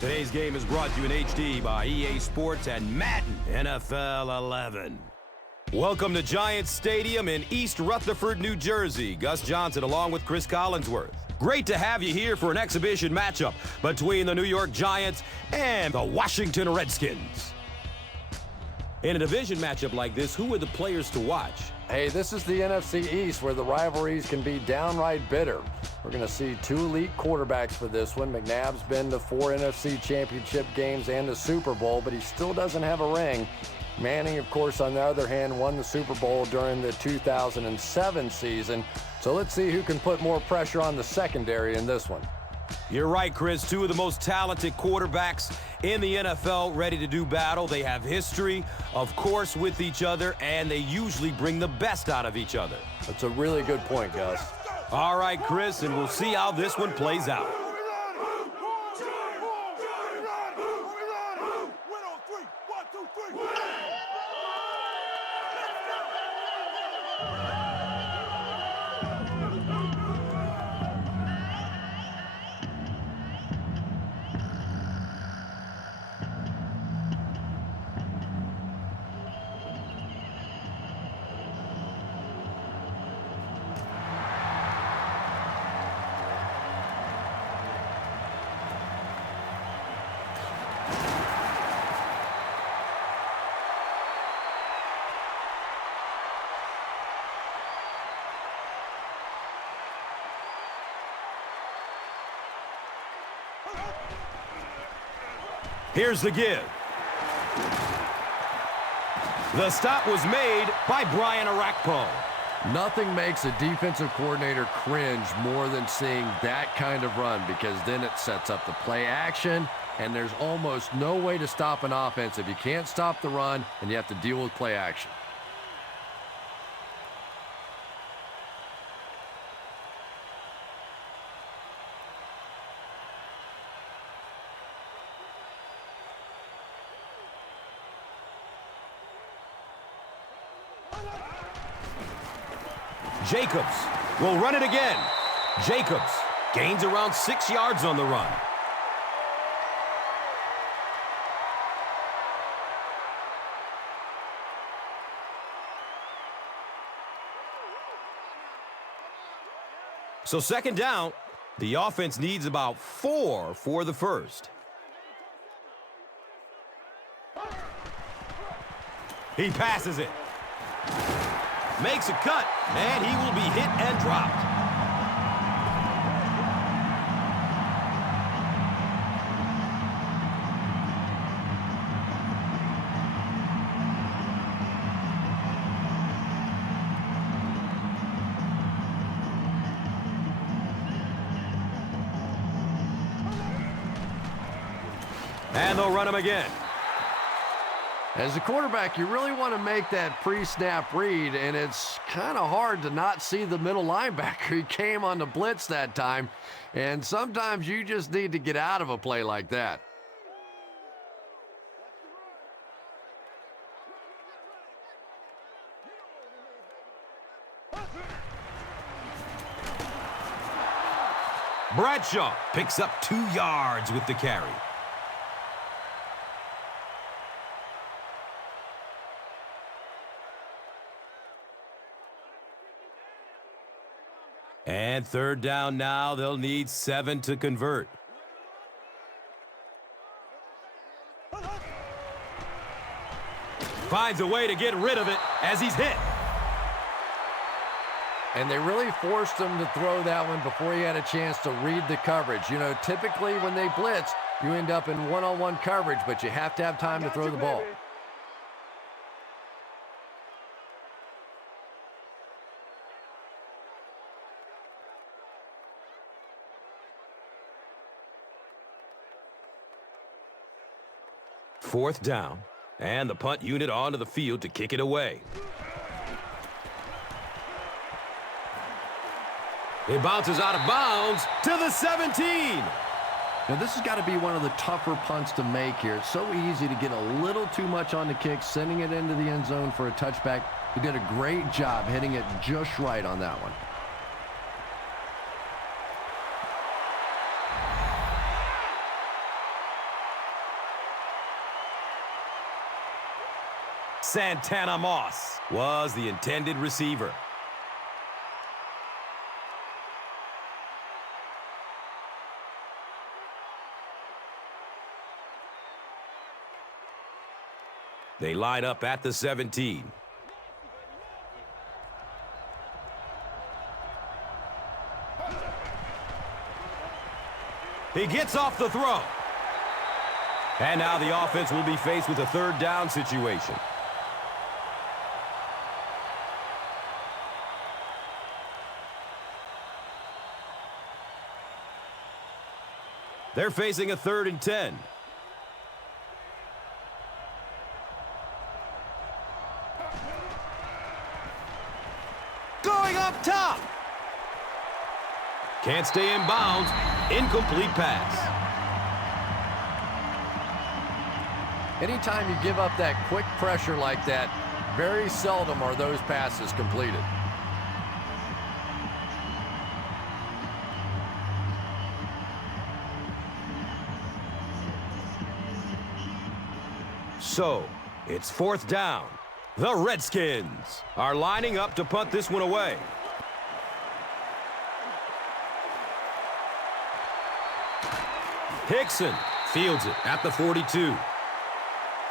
Today's game is brought to you in HD by EA Sports and Madden NFL 11. Welcome to Giants Stadium in East Rutherford, New Jersey. Gus Johnson along with Chris Collinsworth. Great to have you here for an exhibition matchup between the New York Giants and the Washington Redskins. In a division matchup like this, who are the players to watch? Hey, this is the NFC East where the rivalries can be downright bitter. We're going to see two elite quarterbacks for this one. McNabb's been to 4 NFC championship games and the Super Bowl, but he still doesn't have a ring. Manning, of course, on the other hand, won the Super Bowl during the 2007 season. So let's see who can put more pressure on the secondary in this one. You're right, Chris. Two of the most talented quarterbacks in the NFL ready to do battle. They have history, of course, with each other, and they usually bring the best out of each other. That's a really good point, Gus. All right, Chris, and we'll see how this one plays out. Here's the give. The stop was made by Brian Arakpo. Nothing makes a defensive coordinator cringe more than seeing that kind of run, because then it sets up the play action, and there's almost no way to stop an offense if you can't stop the run and you have to deal with play action. Jacobs will run it again. Jacobs gains around 6 yards on the run. So second down, the offense needs about 4 for the first. He passes it. Makes a cut, and he will be hit and dropped. And they'll run him again. As a quarterback, you really want to make that pre-snap read, and it's kind of hard to not see the middle linebacker. He came on the blitz that time, and sometimes you just need to get out of a play like that. Bradshaw picks up 2 yards with the carry. And third down now. They'll need 7 to convert. Finds a way to get rid of it as he's hit. And they really forced him to throw that one before he had a chance to read the coverage. You know, typically when they blitz, you end up in one-on-one coverage, but you have to have time to throw the ball. Fourth down, and the punt unit onto the field to kick it away. It bounces out of bounds to the 17. Now, this has got to be one of the tougher punts to make here. It's so easy to get a little too much on the kick, sending it into the end zone for a touchback. He did a great job hitting it just right on that one. Santana Moss was the intended receiver. They line up at the 17. He gets off the throw. And now the offense will be faced with a third down situation. They're facing a 3rd and 10. Going up top. Can't stay in bounds. Incomplete pass. Anytime you give up that quick pressure like that, very seldom are those passes completed. So, it's 4th down. The Redskins are lining up to punt this one away. Hickson fields it at the 42.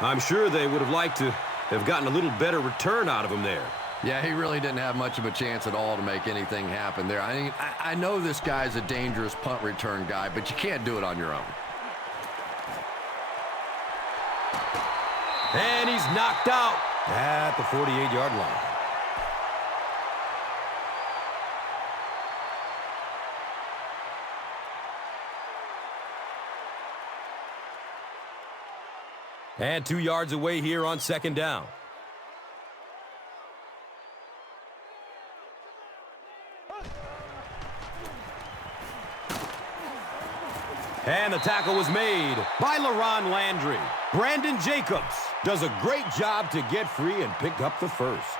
I'm sure they would have liked to have gotten a little better return out of him there. Yeah, he really didn't have much of a chance at all to make anything happen there. I mean, I know this guy's a dangerous punt return guy, but you can't do it on your own. And he's knocked out at the 48-yard line. And 2 yards away here on 2nd down. And the tackle was made by LaRon Landry. Brandon Jacobs does a great job to get free and pick up the first.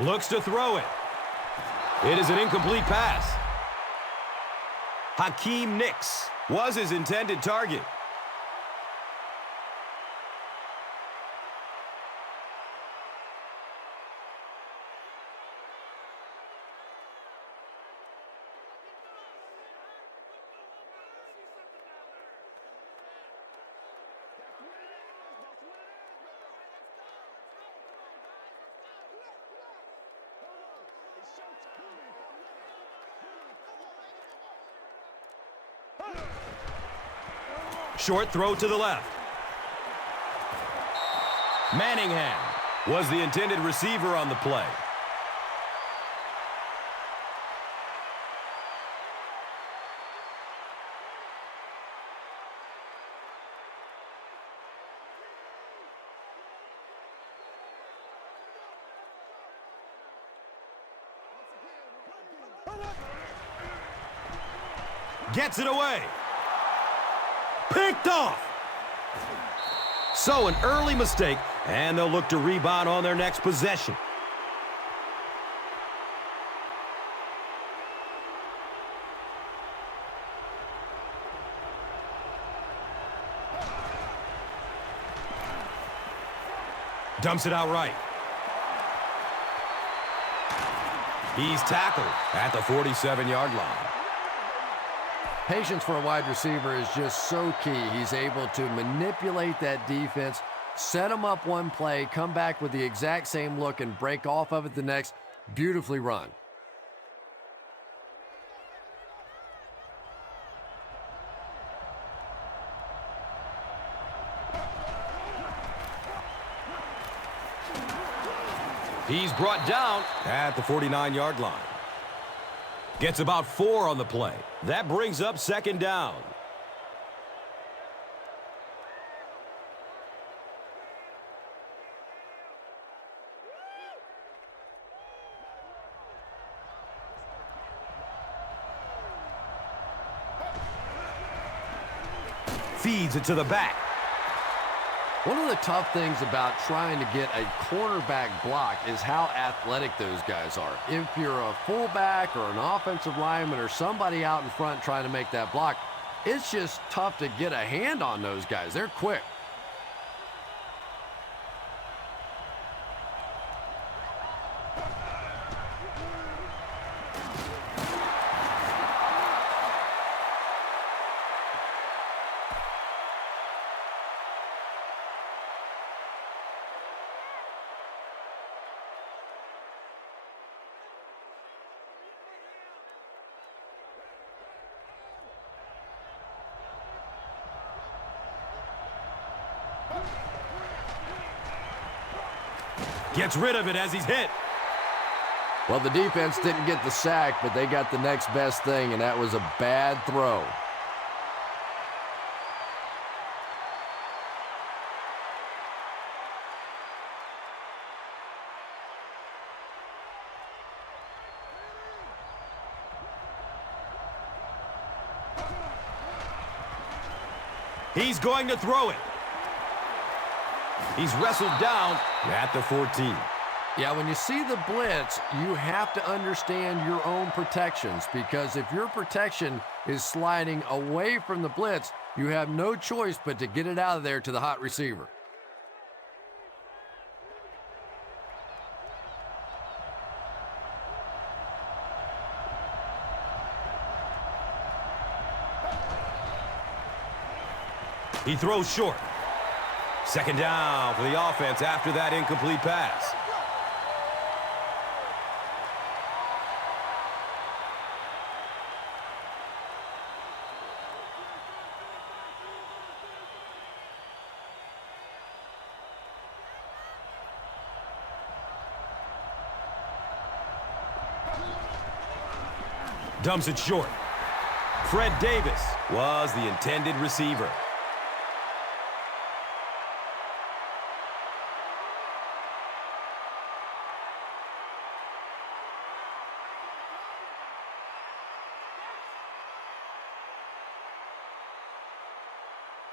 Looks to throw it. It is an incomplete pass. Hakeem Nicks was his intended target. Short throw to the left. Manningham was the intended receiver on the play. Gets it away. Picked off. So an early mistake, and they'll look to rebound on their next possession. Dumps it out right. He's tackled at the 47-yard line. Patience for a wide receiver is just so key. He's able to manipulate that defense, set them up one play, come back with the exact same look, and break off of it the next. Beautifully run. He's brought down at the 49-yard line. Gets about 4 on the play. That brings up 2nd down. feeds it to the back. One of the tough things about trying to get a cornerback block is how athletic those guys are. If you're a fullback or an offensive lineman or somebody out in front trying to make that block, it's just tough to get a hand on those guys. They're quick. Gets rid of it as he's hit. Well, the defense didn't get the sack, but they got the next best thing, and that was a bad throw. He's going to throw it. He's wrestled down at the 14. Yeah, when you see the blitz, you have to understand your own protections, because if your protection is sliding away from the blitz, you have no choice but to get it out of there to the hot receiver. He throws short. Second down for the offense after that incomplete pass. Dumps it short. Fred Davis was the intended receiver.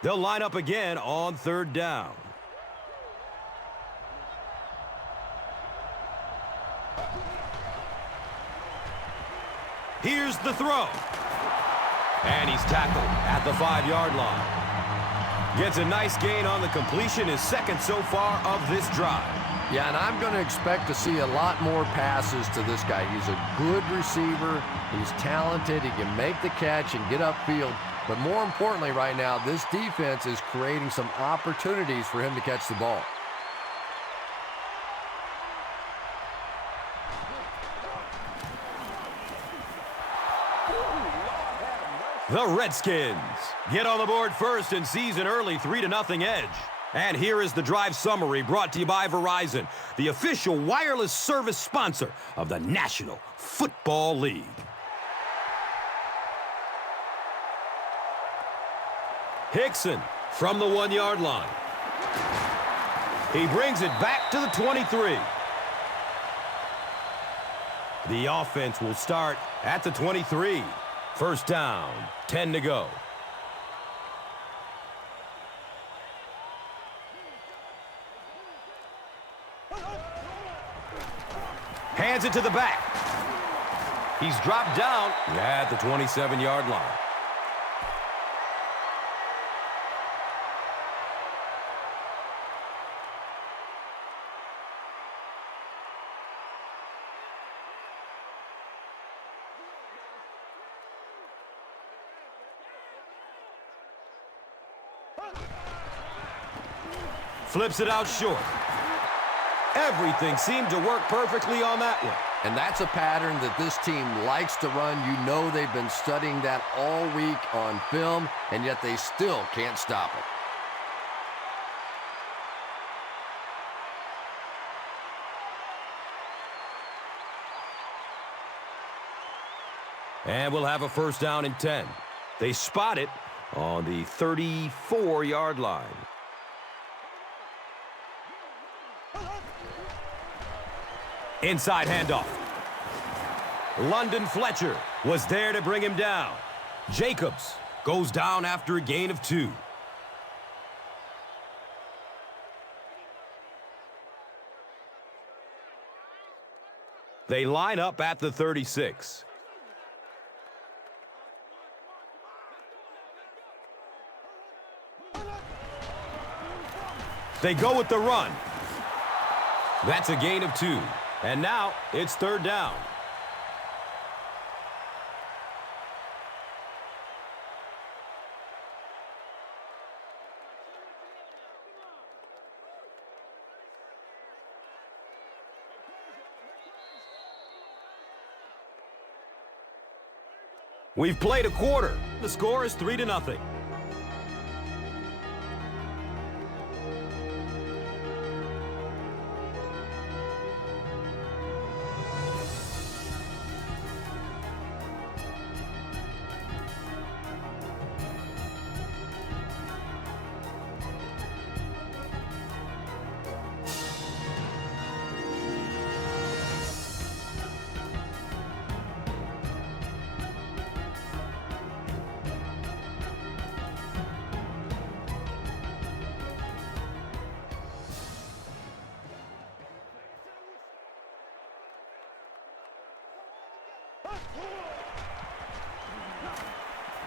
They'll line up again on third down. Here's the throw. And he's tackled at the 5-yard line. Gets a nice gain on the completion, his second so far of this drive. Yeah, and I'm going to expect to see a lot more passes to this guy. He's a good receiver. He's talented. He can make the catch and get upfield. But more importantly right now, this defense is creating some opportunities for him to catch the ball. The Redskins get on the board first and seize an early 3-0 edge. And here is the drive summary brought to you by Verizon, the official wireless service sponsor of the National Football League. Hickson from the 1-yard line. He brings it back to the 23. The offense will start at the 23. First down, 10 to go. Hands it to the back. He's dropped down at the 27-yard line. Flips it out short. Everything seemed to work perfectly on that one. And that's a pattern that this team likes to run. You know they've been studying that all week on film, and yet they still can't stop it. And we'll have a first down and 10. They spot it on the 34-yard line. Inside handoff. London Fletcher was there to bring him down. Jacobs goes down after a gain of 2. They line up at the 36. They go with the run. That's a gain of 2. And now it's 3rd down. We've played a quarter. The score is 3-0.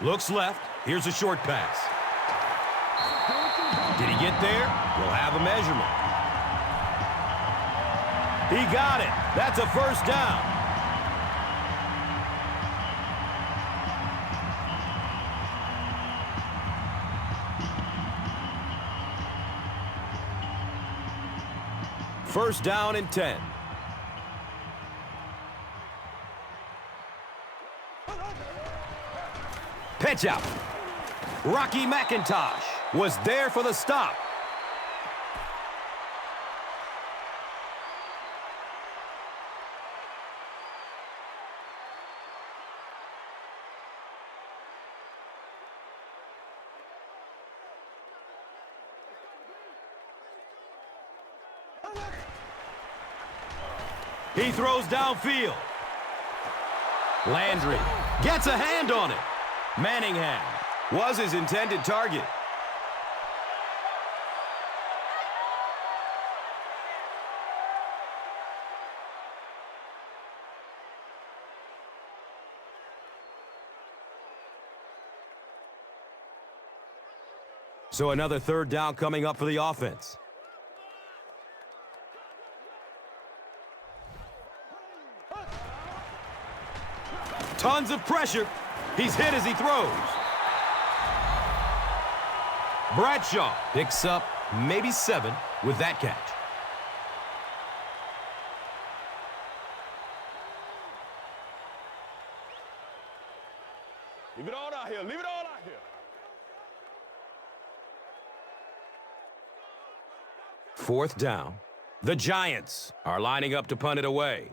Looks left. Here's a short pass. Did he get there? We'll have a measurement. He got it. That's a 1st down. First down and 10. Pitch out. Rocky McIntosh was there for the stop. He throws downfield. Landry gets a hand on it. Manningham was his intended target. So another 3rd down coming up for the offense. Tons of pressure. He's hit as he throws. Bradshaw picks up maybe 7 with that catch. Leave it all out here. Leave it all out here. 4th down. The Giants are lining up to punt it away.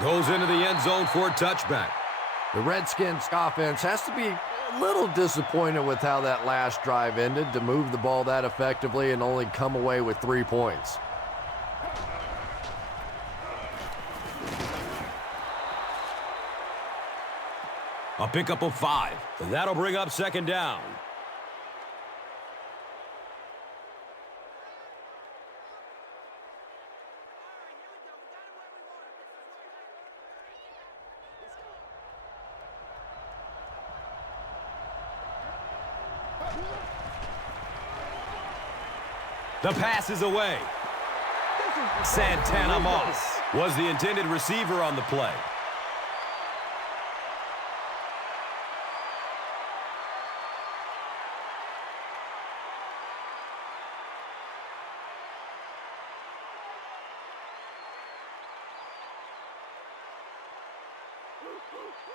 Goes into the end zone for a touchback. The Redskins offense has to be a little disappointed with how that last drive ended to move the ball that effectively and only come away with 3 points. A pickup of 5. That'll bring up 2nd down. The pass is away. Santana Moss was the intended receiver on the play.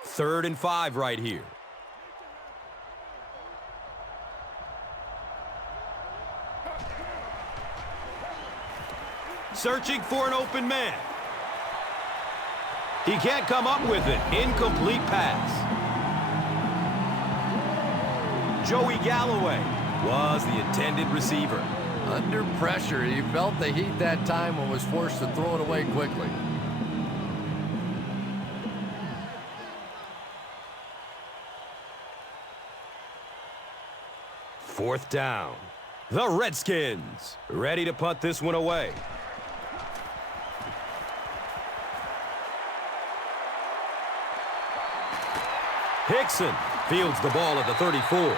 Third and 5 right here. Searching for an open man. He can't come up with it. Incomplete pass. Joey Galloway was the intended receiver. Under pressure, he felt the heat that time and was forced to throw it away quickly. Fourth down. The Redskins ready to punt this one away. Hickson fields the ball at the 34.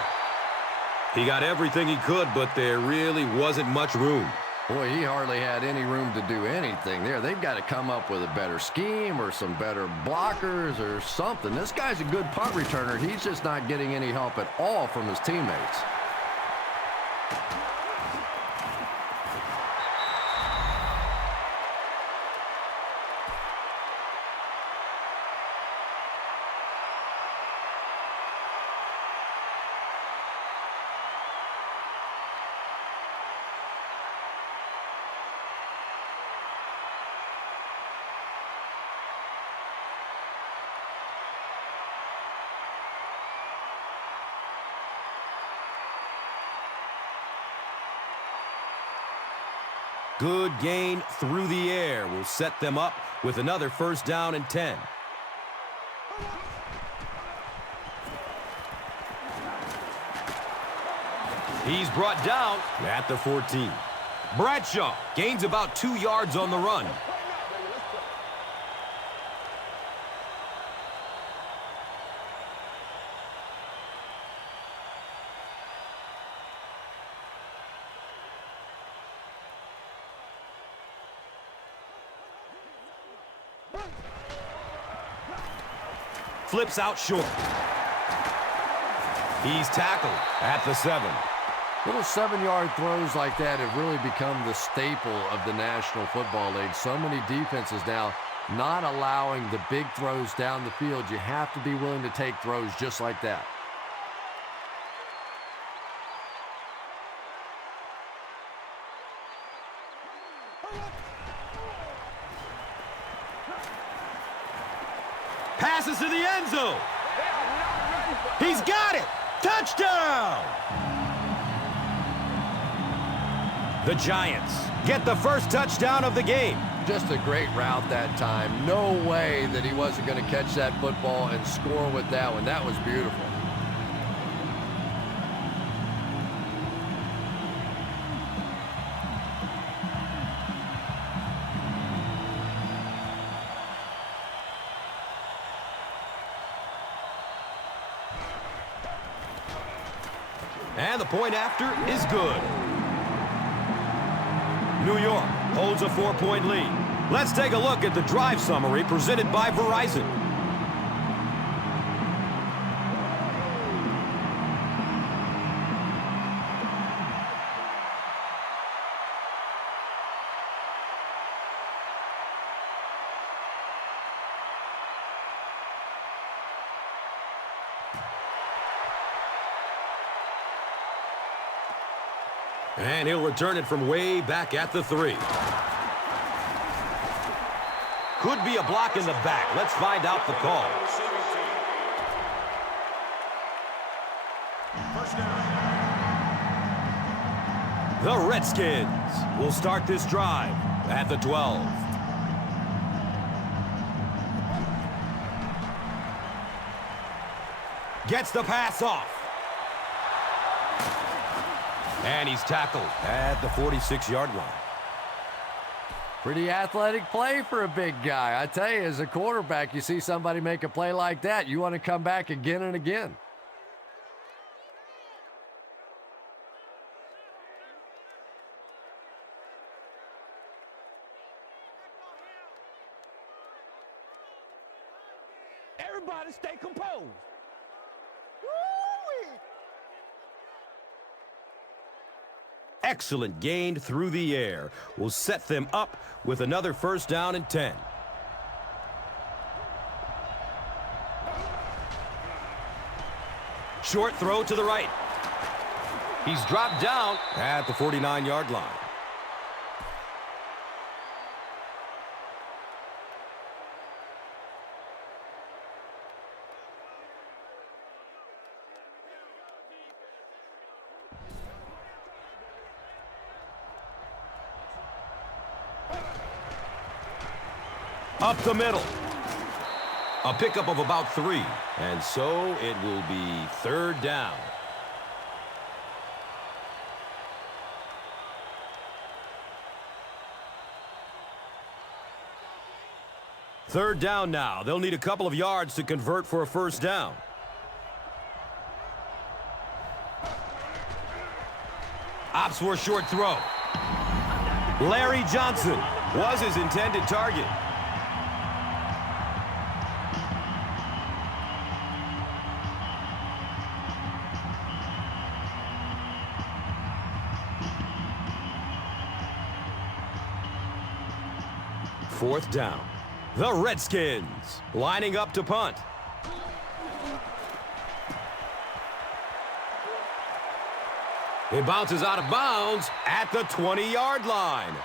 He got everything he could, but there really wasn't much room. Boy, he hardly had any room to do anything there. They've got to come up with a better scheme or some better blockers or something. This guy's a good punt returner. He's just not getting any help at all from his teammates. Good gain through the air will set them up with another first down and 10. He's brought down at the 14. Bradshaw gains about 2 yards on the run. Flips out short. He's tackled at the 7. Little 7-yard throws like that have really become the staple of the National Football League. So many defenses now not allowing the big throws down the field. You have to be willing to take throws just like that. Passes to the end zone. He's got it. Touchdown. The Giants get the first touchdown of the game. Just a great route that time. No way that he wasn't going to catch that football and score with that one. That was beautiful. And the point after is good. New York holds a 4-point lead. Let's take a look at the drive summary presented by Verizon. And he'll return it from way back at the 3. Could be a block in the back. Let's find out the call. The Redskins will start this drive at the 12. Gets the pass off. And he's tackled at the 46-yard line. Pretty athletic play for a big guy. I tell you, as a quarterback, you see somebody make a play like that, you want to come back again and again. Everybody stay composed. Excellent gain through the air will set them up with another first down and 10. Short throw to the right. He's dropped down at the 49-yard line. Up the middle. A pickup of about 3. And so it will be third down. Third down now. They'll need a couple of yards to convert for a first down. Opts for a short throw. Larry Johnson was his intended target. Fourth down. The Redskins lining up to punt. It bounces out of bounds at the 20-yard line.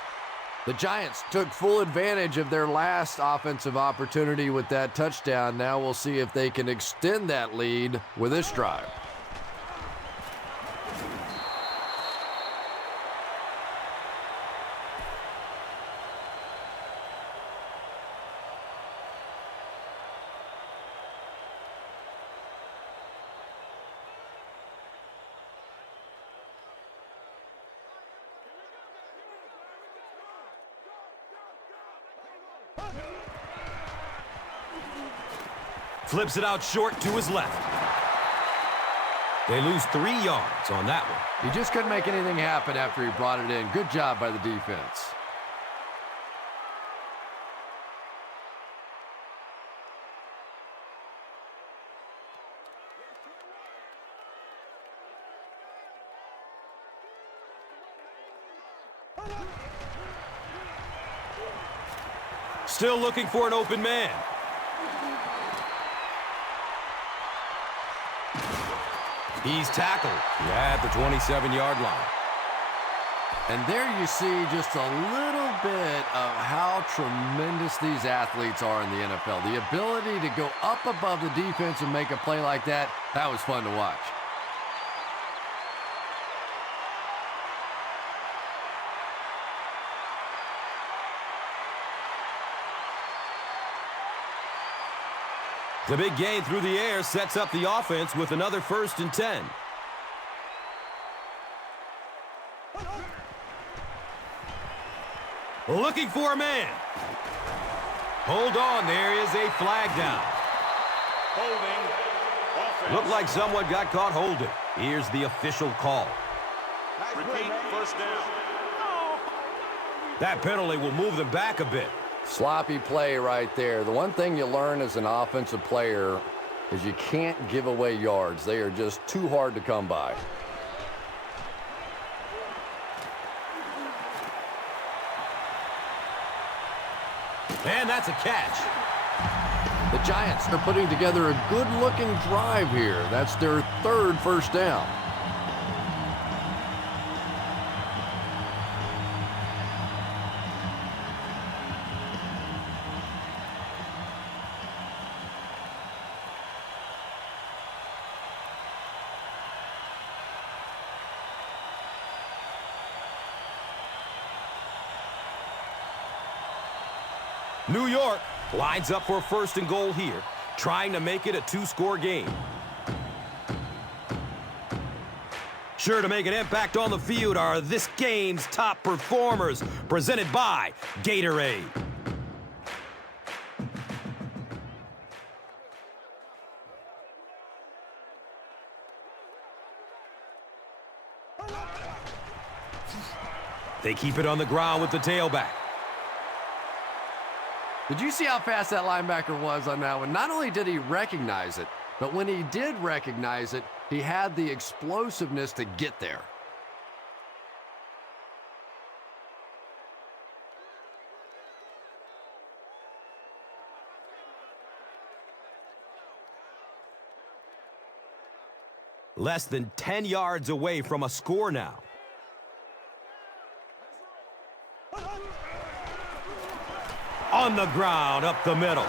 The Giants took full advantage of their last offensive opportunity with that touchdown. Now we'll see if they can extend that lead with this drive. Flips it out short to his left. They lose 3 yards on that one. He just couldn't make anything happen after he brought it in. Good job by the defense. Still looking for an open man. He's tackled at the 27-yard line. And there you see just a little bit of how tremendous these athletes are in the NFL. The ability to go up above the defense and make a play like that, that was fun to watch. The big gain through the air sets up the offense with another 1st and 10. Looking for a man. Hold on, there is a flag down. Holding. Looked like someone got caught holding. Here's the official call. Repeat, first down. That penalty will move them back a bit. Sloppy play right there. The one thing you learn as an offensive player is you can't give away yards. They are just too hard to come by. And that's a catch. The Giants are putting together a good-looking drive here. That's their 3rd first down. New York lines up for 1st and goal here, trying to make it a 2-score game. Sure to make an impact on the field are this game's top performers, presented by Gatorade. They keep it on the ground with the tailback. Did you see how fast that linebacker was on that one? Not only did he recognize it, but when he did recognize it, he had the explosiveness to get there. Less than 10 yards away from a score now. On the ground, up the middle.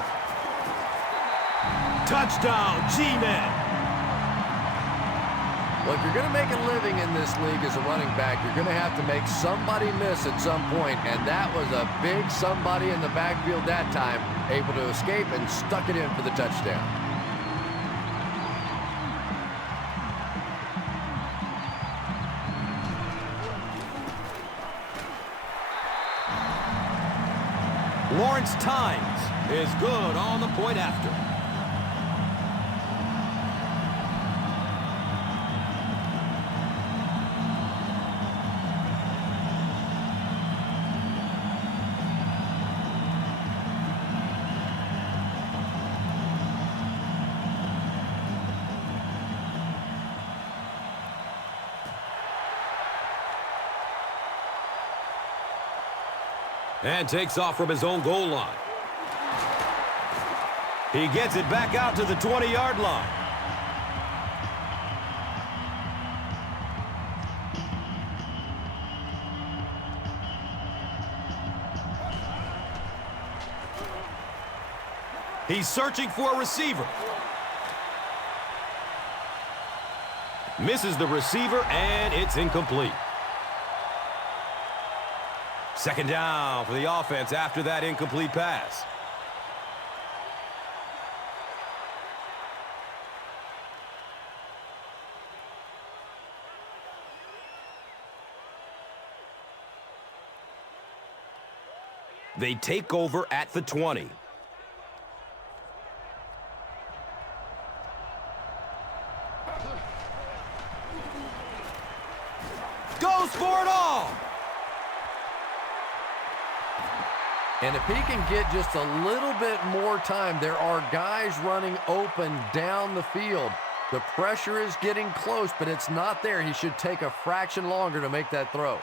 Touchdown, G-Men. Well, if you're going to make a living in this league as a running back, you're going to have to make somebody miss at some point, and that was a big somebody in the backfield that time, able to escape and stuck it in for the touchdown. Lawrence Tynes is good on the point after. And takes off from his own goal line. He gets it back out to the 20-yard line. He's searching for a receiver. Misses the receiver, and it's incomplete. Second down for the offense after that incomplete pass. They take over at the 20. Goes for it all. And if he can get just a little bit more time, there are guys running open down the field. The pressure is getting close, but it's not there. He should take a fraction longer to make that throw.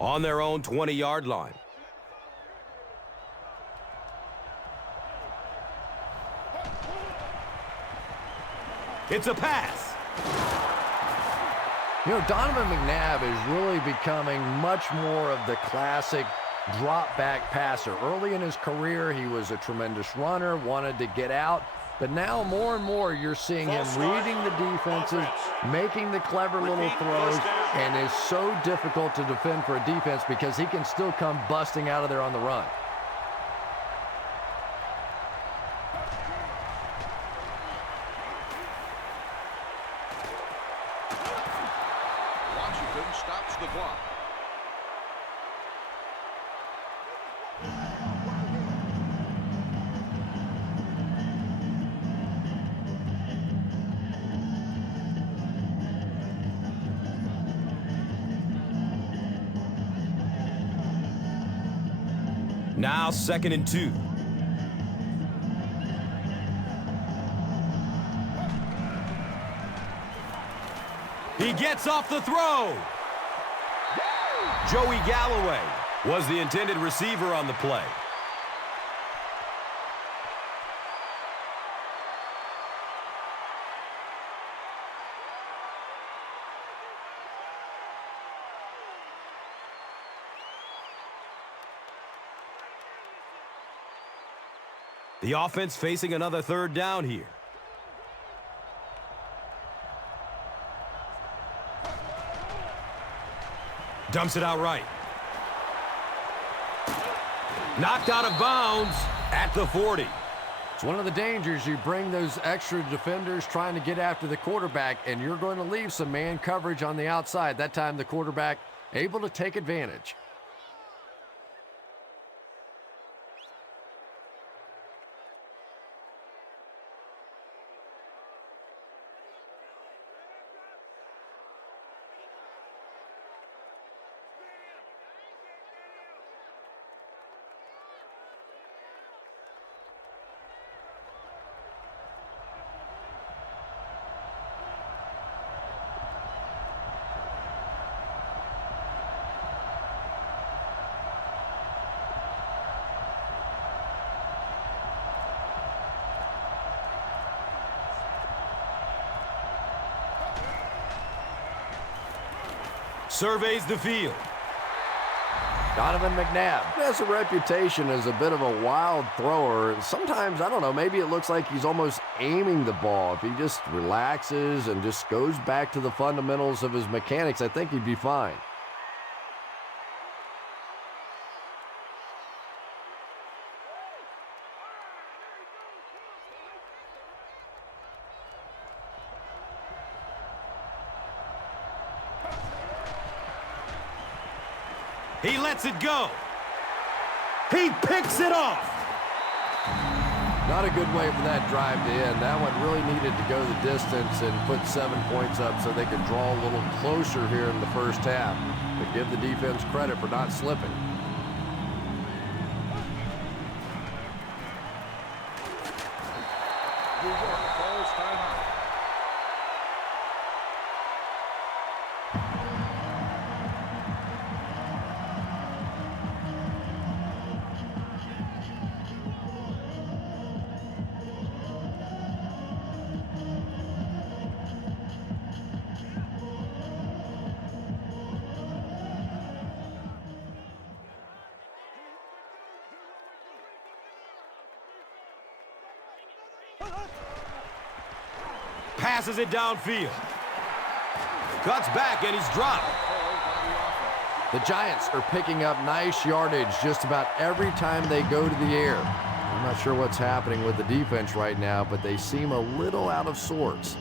On their own 20-yard line. It's a pass. You know, Donovan McNabb is really becoming much more of the classic drop-back passer. Early in his career, he was a tremendous runner, wanted to get out. But now more and more you're seeing him reading the defenses, making the clever little throws, and is so difficult to defend for a defense because he can still come busting out of there on the run. Washington stops the clock. Now 2nd and 2. He gets off the throw. Joey Galloway was the intended receiver on the play. The offense facing another 3rd down here. Dumps it out right. Knocked out of bounds at the 40. It's one of the dangers. You bring those extra defenders trying to get after the quarterback, and you're going to leave some man coverage on the outside. That time the quarterback able to take advantage. Surveys the field. Donovan McNabb has a reputation as a bit of a wild thrower. Sometimes, I don't know, maybe it looks like he's almost aiming the ball. If he just relaxes and just goes back to the fundamentals of his mechanics, I think he'd be fine. He lets it go. He picks it off. Not a good way for that drive to end. That one really needed to go the distance and put 7 points up so they could draw a little closer here in the first half. But give the defense credit for not slipping. Passes it downfield. Cuts back and he's dropped. The Giants are picking up nice yardage just about every time they go to the air. I'm not sure what's happening with the defense right now, but they seem a little out of sorts.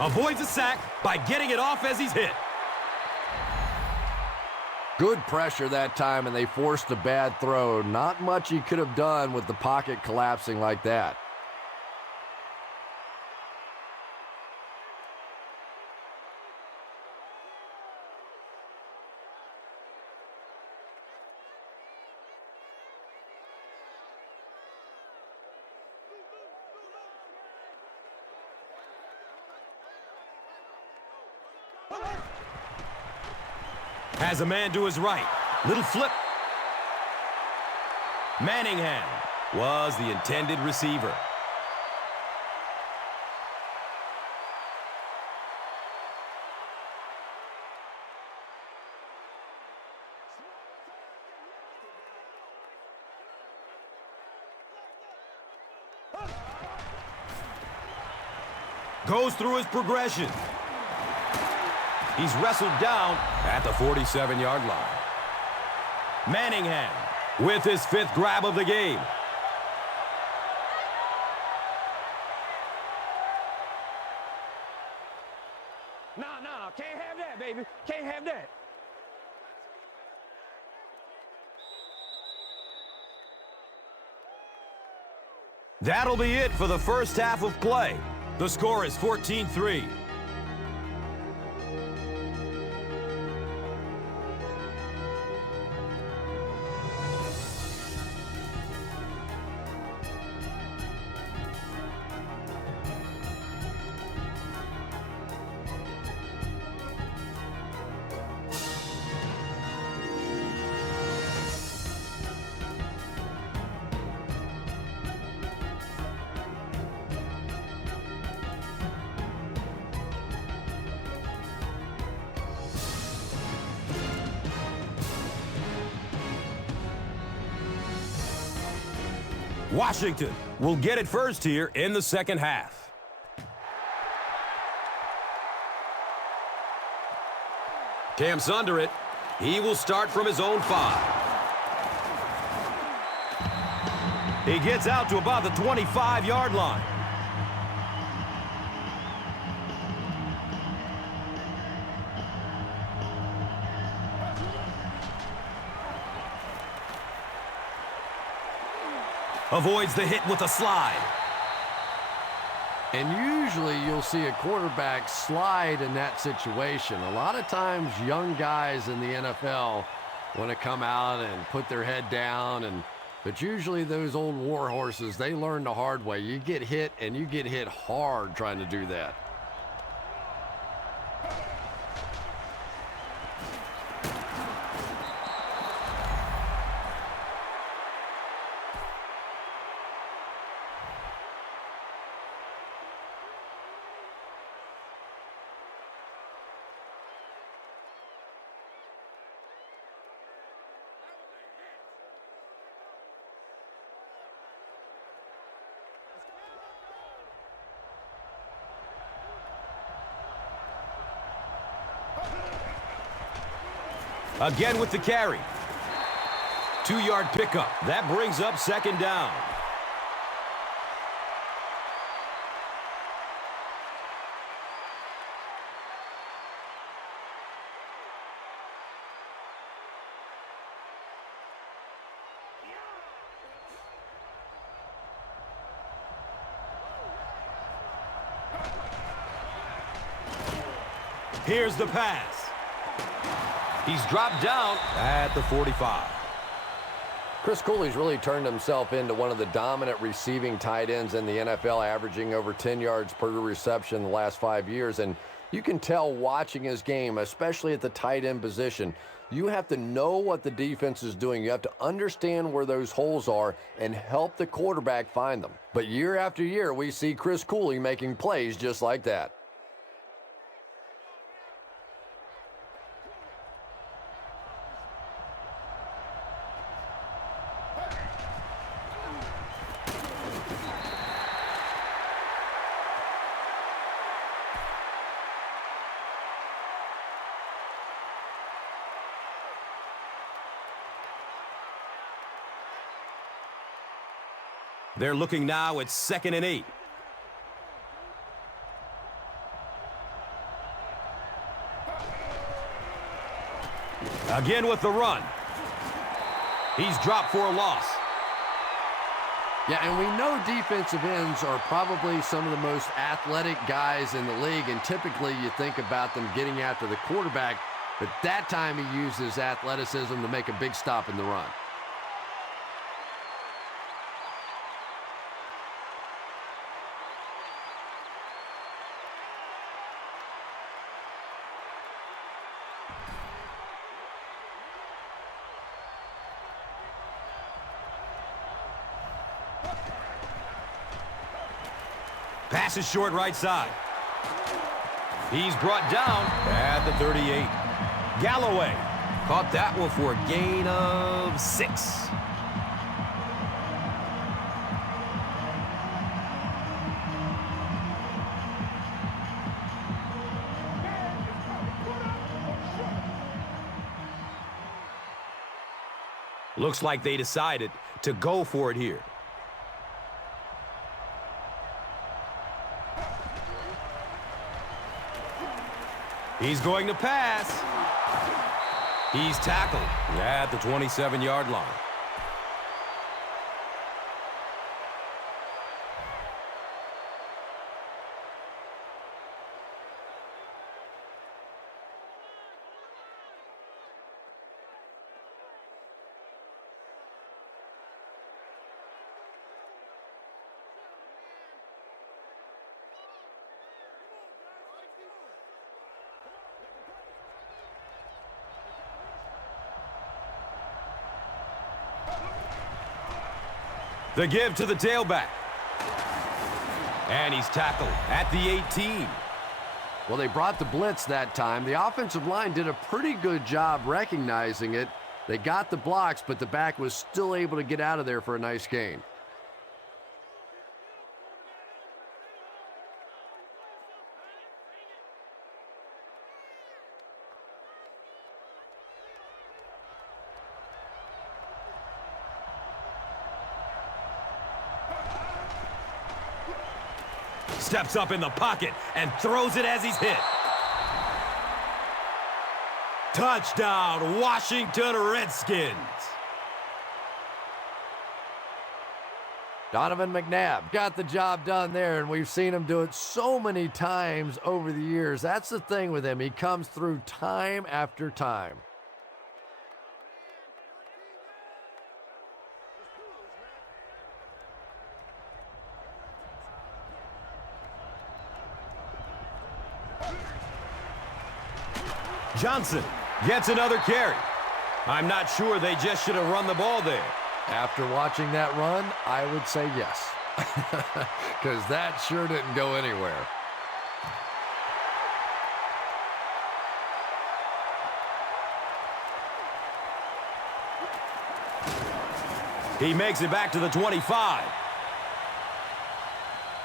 Avoids a sack by getting it off as he's hit. Good pressure that time, and they forced a bad throw. Not much he could have done with the pocket collapsing like that. Has a man to his right. Little flip. Manningham was the intended receiver. Goes through his progression. He's wrestled down at the 47-yard line. Manningham with his 5th grab of the game. No, can't have that, baby. Can't have that. That'll be it for the first half of play. The score is 14-3. Washington will get it first here in the second half. Camps under it. He will start from his own 5. He gets out to about the 25-yard line. Avoids the hit with a slide. And usually you'll see a quarterback slide in that situation. A lot of times young guys in the NFL want to come out and put their head down, but usually those old war horses, they learn the hard way. You get hit, and you get hit hard trying to do that. Again with the carry. 2-yard pickup. That brings up second down. Here's the pass. He's dropped down at the 45. Chris Cooley's really turned himself into one of the dominant receiving tight ends in the NFL, averaging over 10 yards per reception the last 5 years. And you can tell watching his game, especially at the tight end position, you have to know what the defense is doing. You have to understand where those holes are and help the quarterback find them. But year after year, we see Chris Cooley making plays just like that. They're looking now at 2nd and 8. Again with the run. He's dropped for a loss. Yeah, and we know defensive ends are probably some of the most athletic guys in the league, and typically you think about them getting after the quarterback, but that time he uses athleticism to make a big stop in the run. Pass is short right side. He's brought down at the 38. Galloway caught that one for a gain of 6. Looks like they decided to go for it here. He's going to pass. He's tackled at the 27-yard line. The give to the tailback. And he's tackled at the 18. Well, they brought the blitz that time. The offensive line did a pretty good job recognizing it. They got the blocks, but the back was still able to get out of there for a nice gain. Steps up in the pocket and throws it as he's hit. Touchdown, Washington Redskins. Donovan McNabb got the job done there, and we've seen him do it so many times over the years. That's the thing with him. He comes through time after time. Johnson gets another carry. I'm not sure they just should have run the ball there. After watching that run, I would say yes. Because that sure didn't go anywhere. He makes it back to the 25.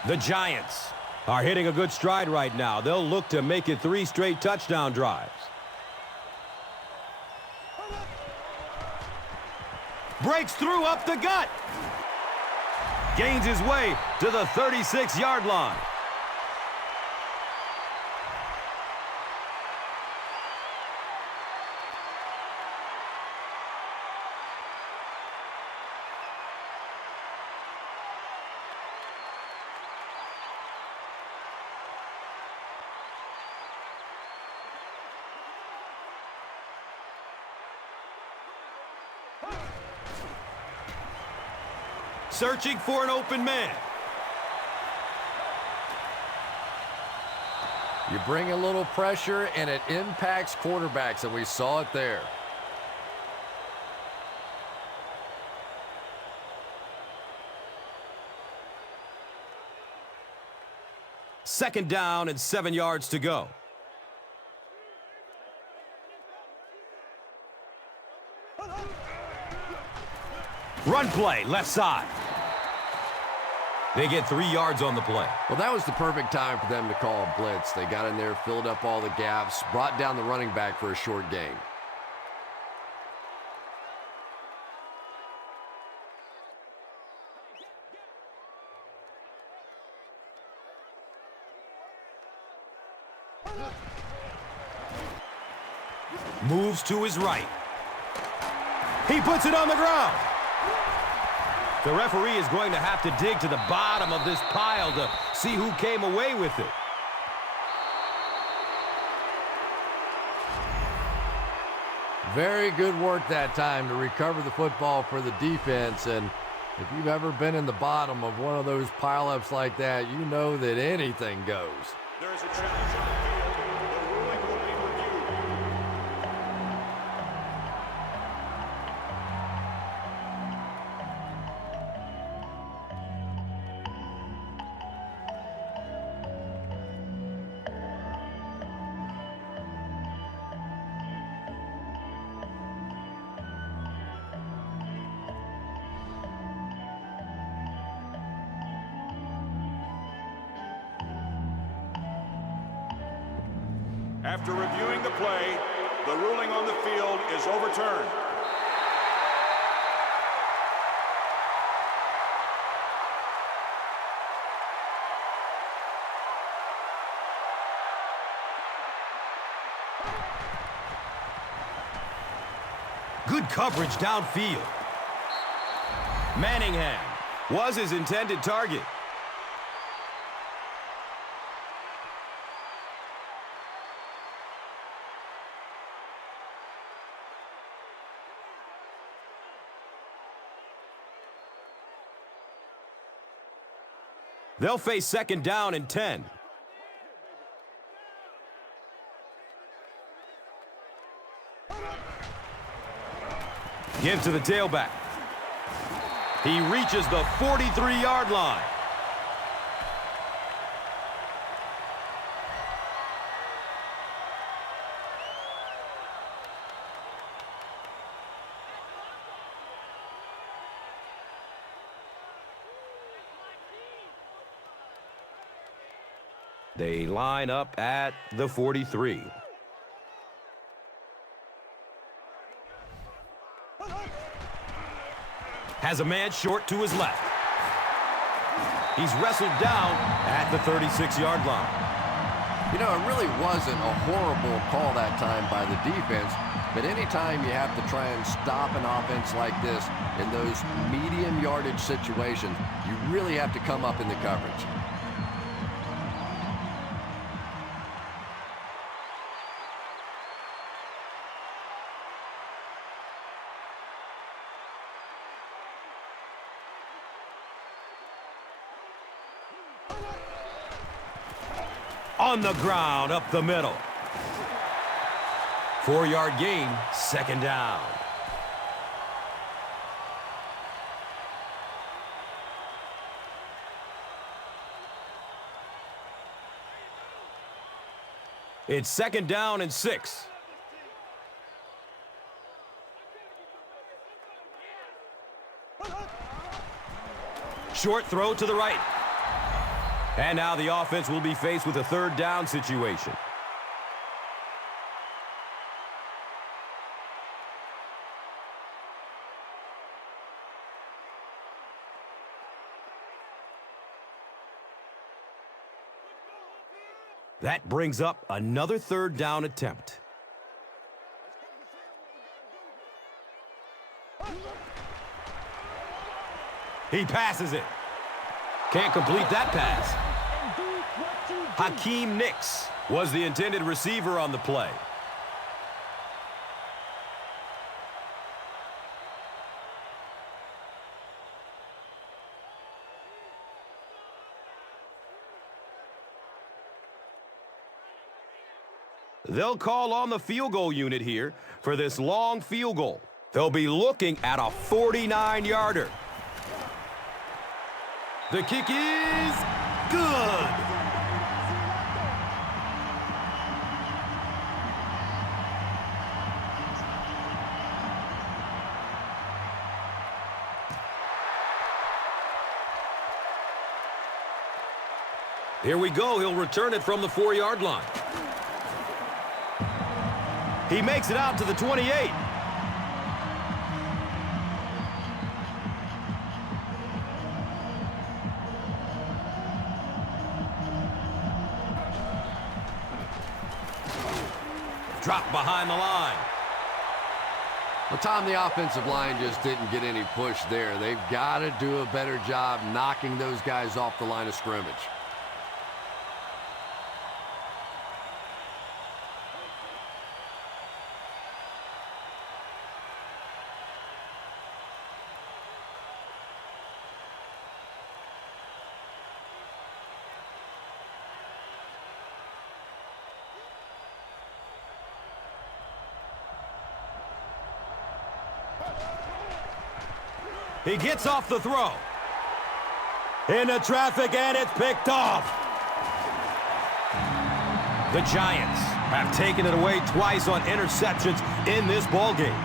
The Giants are hitting a good stride right now. They'll look to make it 3 straight touchdown drives. Breaks through up the gut. Gains his way to the 36-yard line. searching for an open man. You bring a little pressure, and it impacts quarterbacks, and we saw it there. Second down and 7 yards to go. Run play, left side. They get 3 yards on the play. Well, that was the perfect time for them to call a blitz. They got in there, filled up all the gaps, brought down the running back for a short gain. Moves to his right. He puts it on the ground. The referee is going to have to dig to the bottom of this pile to see who came away with it. Very good work that time to recover the football for the defense. And if you've ever been in the bottom of one of those pileups like that, you know that anything goes. There is a challenge on the field. The ruling will be reviewed. After reviewing the play, the ruling on the field is overturned. Good coverage downfield. Manningham was his intended target. They'll face second down and 10. Give to the tailback. He reaches the 43-yard line. They line up at the 43. Has a man short to his left. He's wrestled down at the 36-yard line. You know, it really wasn't a horrible call that time by the defense, but anytime you have to try and stop an offense like this in those medium yardage situations, you really have to come up in the coverage. On the ground, up the middle. 4-yard gain, second down. It's second down and 6. Short throw to the right. And now the offense will be faced with a third down situation. That brings up another third down attempt. He passes it. Can't complete that pass. Hakeem Nicks was the intended receiver on the play. They'll call on the field goal unit here for this long field goal. They'll be looking at a 49-yarder. The kick is good. Here we go. He'll return it from the 4-yard line. He makes it out to the 28. Drop behind the line. Well, Tom, the offensive line just didn't get any push there. They've got to do a better job knocking those guys off the line of scrimmage. He gets off the throw. Into traffic, and it's picked off. The Giants have taken it away twice on interceptions in this ballgame.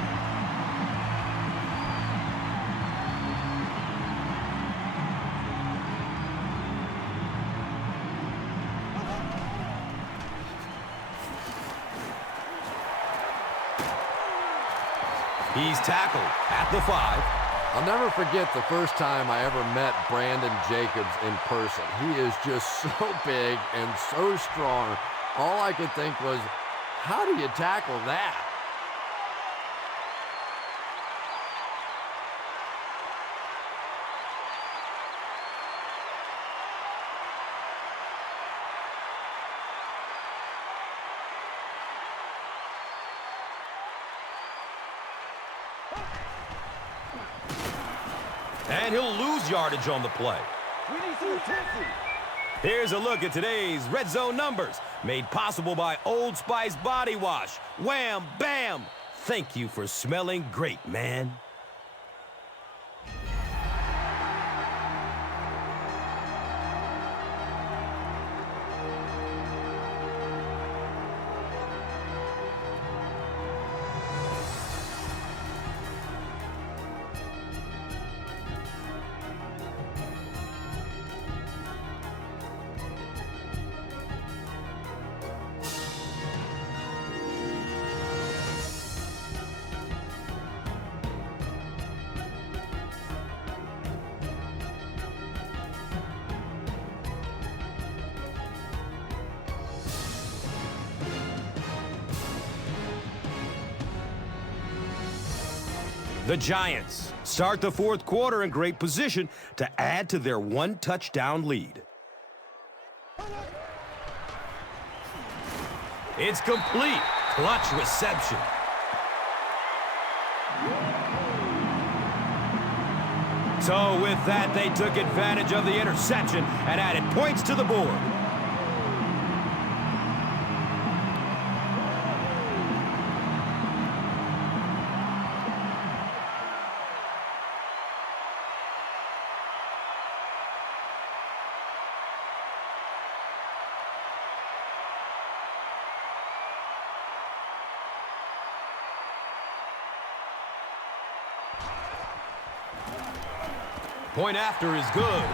He's tackled at the 5. I'll never forget the first time I ever met Brandon Jacobs in person. He is just so big and so strong. All I could think was, how do you tackle that? And he'll lose yardage on the play. We need some attention. Here's a look at today's Red Zone numbers, made possible by Old Spice Body Wash. Wham, bam! Thank you for smelling great, man. The Giants start the fourth quarter in great position to add to their one-touchdown lead. It's complete. Clutch reception. So with that, they took advantage of the interception and added points to the board. Point after is good.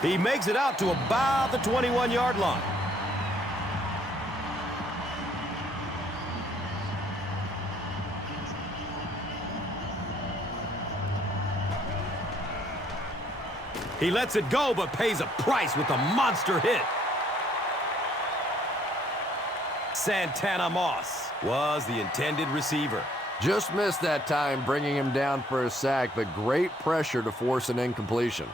He makes it out to about the 21-yard line. He lets it go, but pays a price with a monster hit. Santana Moss was the intended receiver. Just missed that time, bringing him down for a sack, but great pressure to force an incompletion.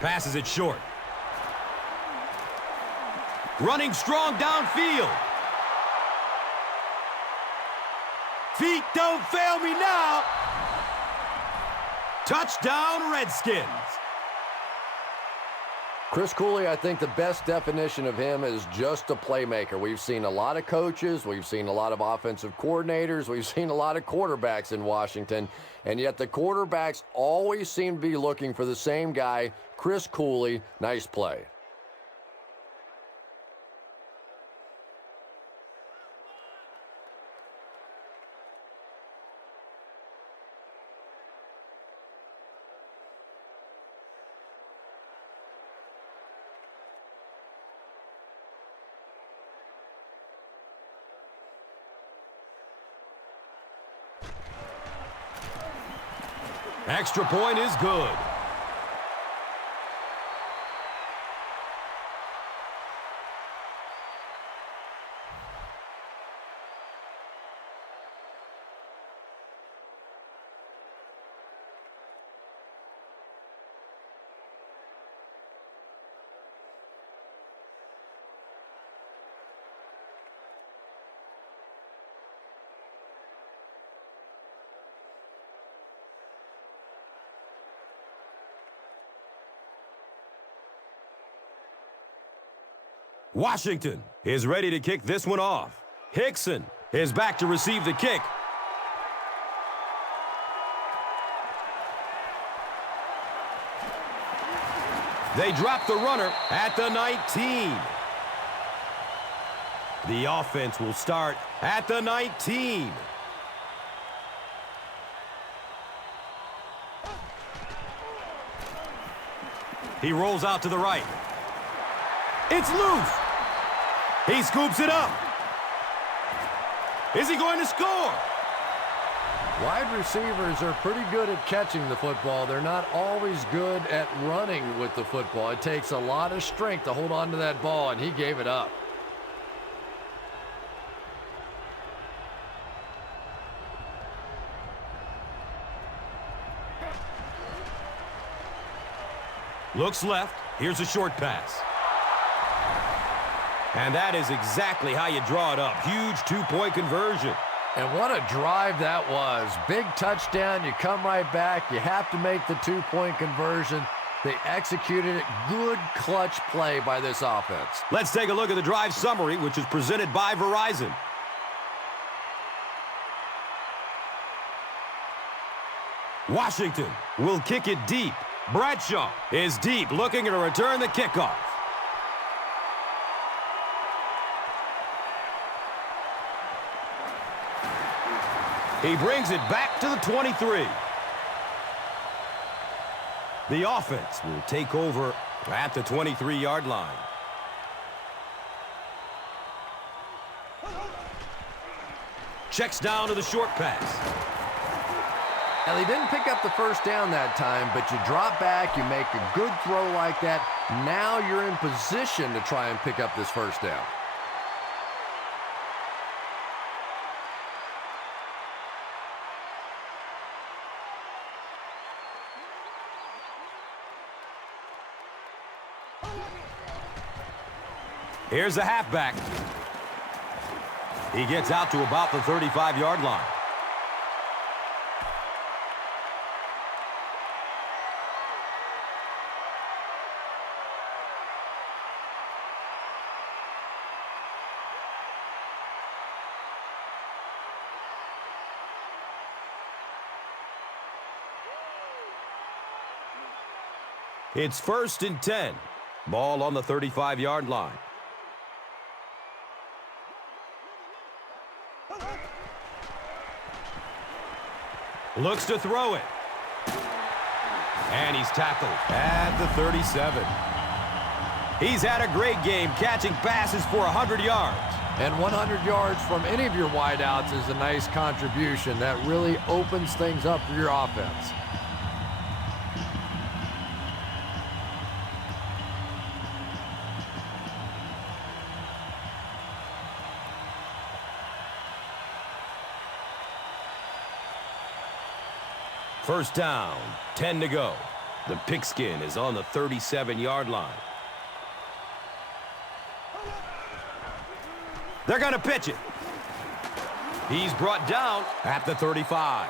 Passes it short. Running strong downfield. Feet don't fail me now. Touchdown, Redskins. Chris Cooley, I think the best definition of him is just a playmaker. We've seen a lot of coaches. We've seen a lot of offensive coordinators. We've seen a lot of quarterbacks in Washington. And yet the quarterbacks always seem to be looking for the same guy, Chris Cooley. Nice play. Extra point is good. Washington is ready to kick this one off. Hickson is back to receive the kick. They drop the runner at the 19. The offense will start at the 19. He rolls out to the right. It's loose. He scoops it up. Is he going to score? Wide receivers are pretty good at catching the football. They're not always good at running with the football. It takes a lot of strength to hold on to that ball, and he gave it up. Looks left. Here's a short pass. And that is exactly how you draw it up. Huge two-point conversion. And what a drive that was. Big touchdown. You come right back. You have to make the two-point conversion. They executed it. Good clutch play by this offense. Let's take a look at the drive summary, which is presented by Verizon. Washington will kick it deep. Bradshaw is deep, looking to return the kickoff. He brings it back to the 23. The offense will take over at the 23-yard line. Checks down to the short pass. Now, they didn't pick up the first down that time, but you drop back, you make a good throw like that. Now you're in position to try and pick up this first down. Here's the halfback. He gets out to about the 35-yard line. It's 1st and 10. Ball on the 35-yard line. Looks to throw it. And he's tackled at the 37. He's had a great game catching passes for 100 yards. And 100 yards from any of your wideouts is a nice contribution. That really opens things up for your offense. First down, 10 to go. The pigskin is on the 37-yard line. They're going to pitch it. He's brought down at the 35.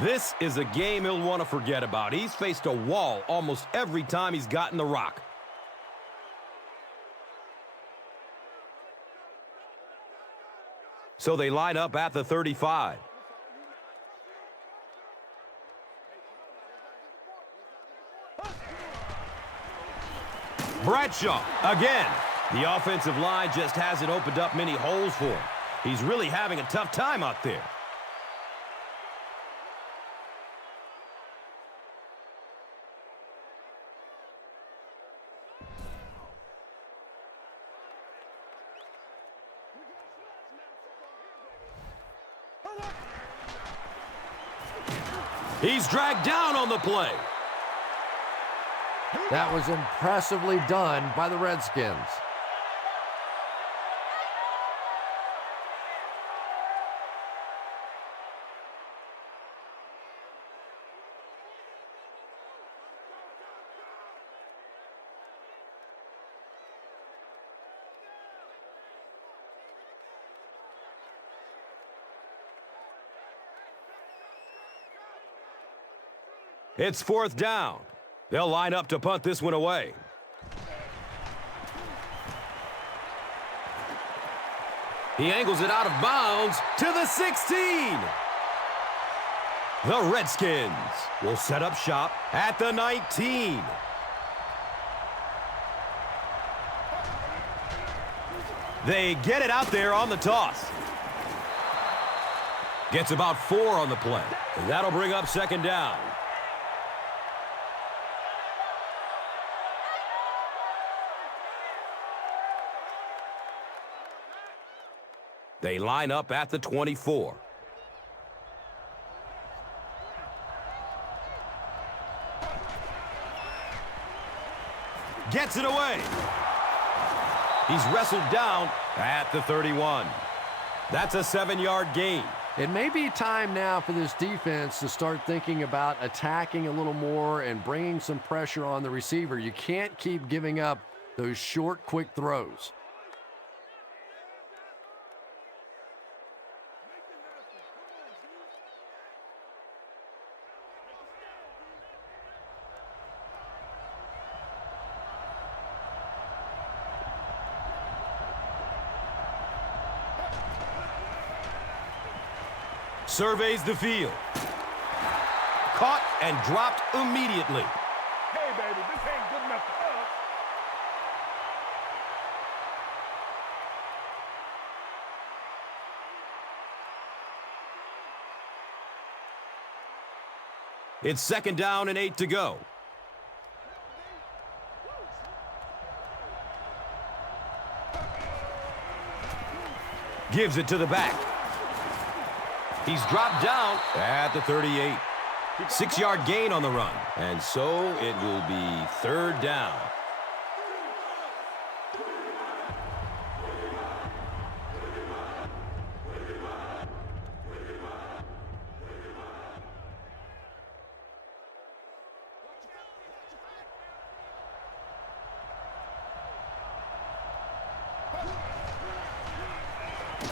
This is a game he'll want to forget about. He's faced a wall almost every time he's gotten the rock. So they line up at the 35. Bradshaw again. The offensive line just hasn't opened up many holes for him. He's really having a tough time out there. He's dragged down on the play. That was impressively done by the Redskins. It's fourth down. They'll line up to punt this one away. He angles it out of bounds to the 16. The Redskins will set up shop at the 19. They get it out there on the toss. Gets about 4 on the play. And that'll bring up second down. They line up at the 24. Gets it away. He's wrestled down at the 31. That's a 7-yard gain. It may be time now for this defense to start thinking about attacking a little more and bringing some pressure on the receiver. You can't keep giving up those short, quick throws. Surveys the field. Caught and dropped immediately. Hey, baby, this ain't good enough for us. It's second down and 8 to go. Gives it to the back. He's dropped down at the 38. 6-yard gain on the run. And so it will be third down.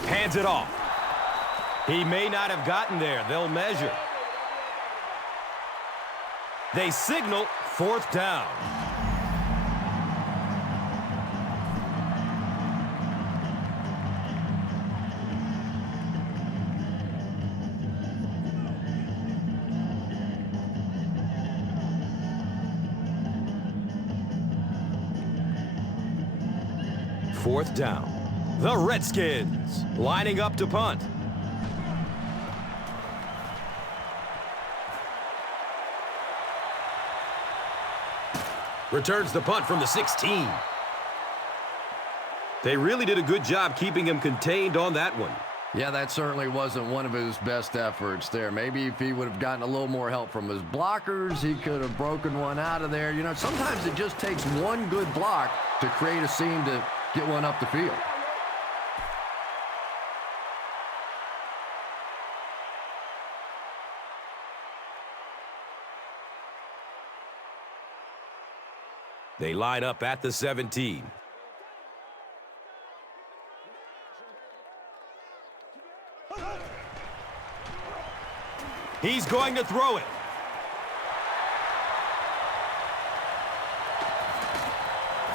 Hands it off. He may not have gotten there. They'll measure. They signal fourth down. Fourth down. The Redskins lining up to punt. Returns the punt from the 16. They really did a good job keeping him contained on that one. Yeah, that certainly wasn't one of his best efforts there. Maybe if he would have gotten a little more help from his blockers, he could have broken one out of there. You know, sometimes it just takes one good block to create a seam to get one up the field. They line up at the 17. He's going to throw it.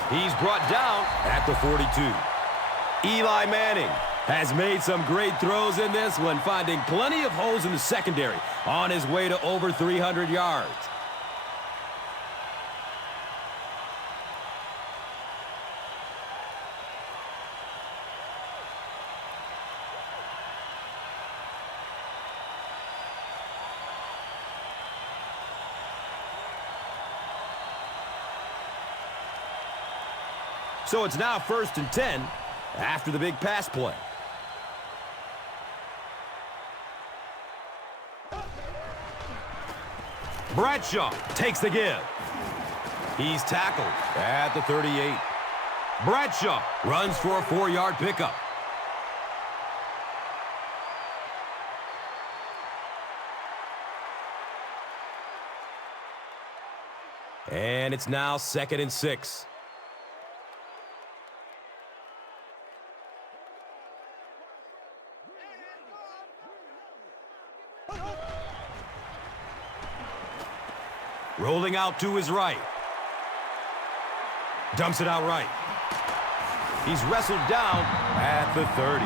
He's brought down at the 42. Eli Manning has made some great throws in this one, finding plenty of holes in the secondary on his way to over 300 yards. So it's now 1st and 10 after the big pass play. Bradshaw takes the give. He's tackled at the 38. Bradshaw runs for a 4-yard pickup. And it's now 2nd and 6. Rolling out to his right. Dumps it out right. He's wrestled down at the 30.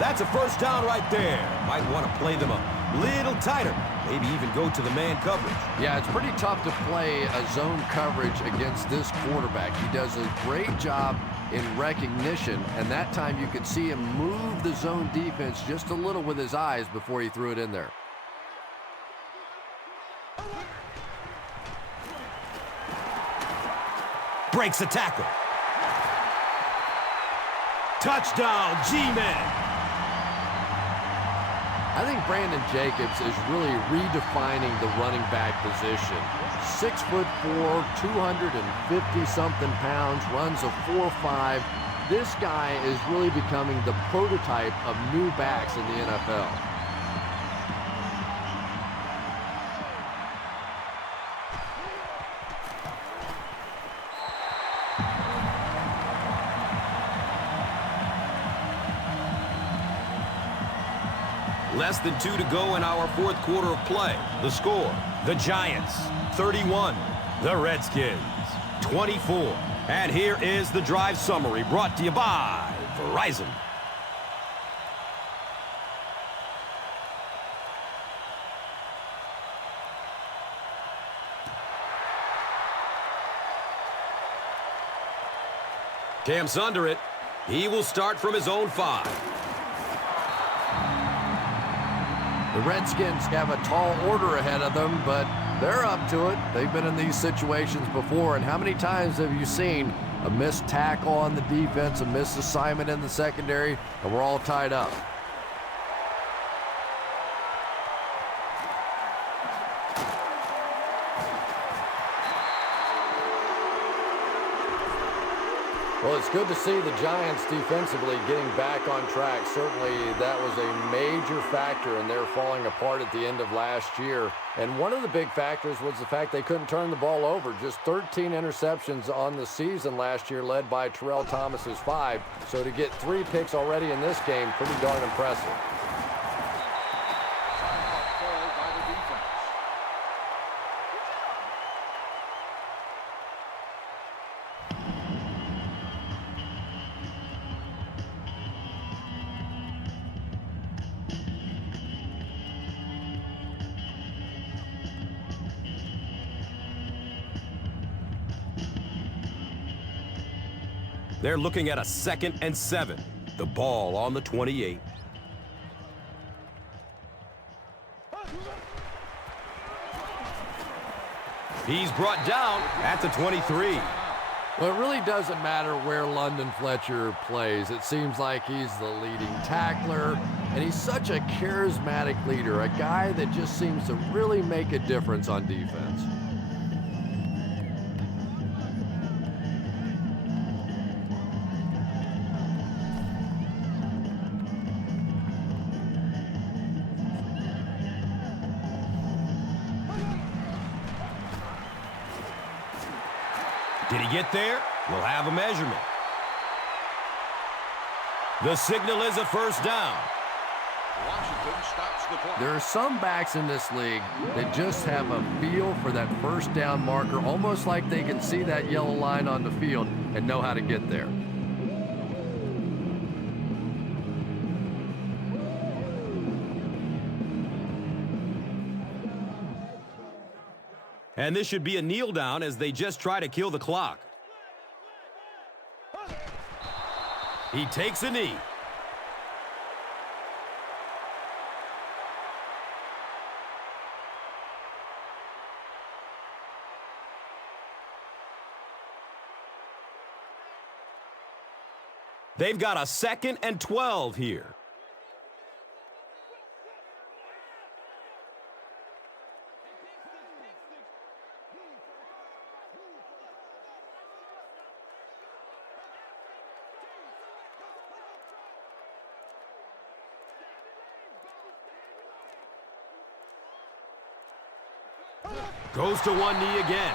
That's a 1st down right there. Might want to play them a little tighter. Maybe even go to the man coverage. Yeah, it's pretty tough to play a zone coverage against this quarterback. He does a great job in recognition, and that time you could see him move the zone defense just a little with his eyes before he threw it in there. Breaks the tackle. Touchdown, G-Man. I think Brandon Jacobs is really redefining the running back position. 6'4", 250-something pounds, runs a 4.5. This guy is really becoming the prototype of new backs in the NFL. Less than 2 to go in our 4th quarter of play. The score, the Giants, 31. The Redskins, 24. And here is the drive summary brought to you by Verizon. Cam's under it. He will start from his own 5. The Redskins have a tall order ahead of them, but they're up to it. They've been in these situations before, and how many times have you seen a missed tackle on the defense, a missed assignment in the secondary, and we're all tied up? Well, it's good to see the Giants defensively getting back on track. Certainly that was a major factor in their falling apart at the end of last year. And one of the big factors was the fact they couldn't turn the ball over. Just 13 interceptions on the season last year, led by Terrell Thomas's 5. So to get 3 picks already in this game, pretty darn impressive. They're looking at a 2nd and 7. The ball on the 28. He's brought down at the 23. Well, it really doesn't matter where London Fletcher plays. It seems like he's the leading tackler, and he's such a charismatic leader, a guy that just seems to really make a difference on defense. Did he get there? We'll have a measurement. The signal is a first down. Washington stops the clock. There are some backs in this league that just have a feel for that first down marker, almost like they can see that yellow line on the field and know how to get there. And this should be a kneel down as they just try to kill the clock. He takes a knee. They've got a 2nd and 12 here. Goes to one knee again.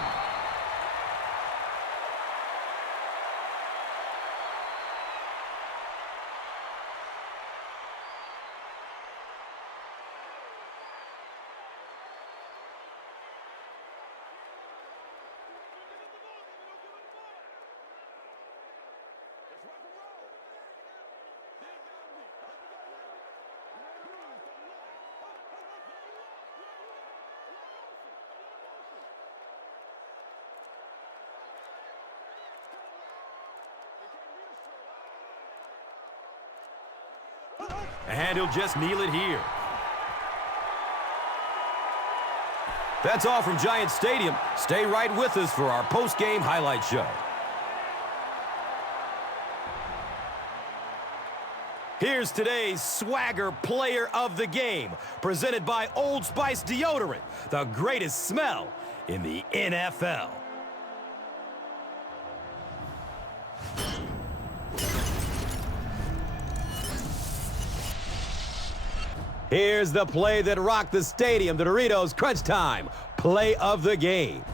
And he'll just kneel it here. That's all from Giant Stadium. Stay right with us for our post-game highlight show. Here's today's Swagger Player of the Game, presented by Old Spice Deodorant, the greatest smell in the NFL. Here's the play that rocked the stadium, the Doritos Crunch Time Play of the Game.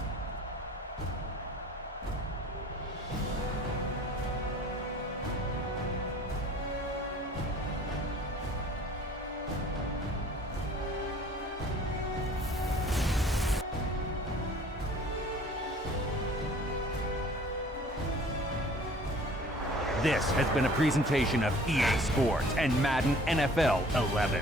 This has been a presentation of EA Sports and Madden NFL 11.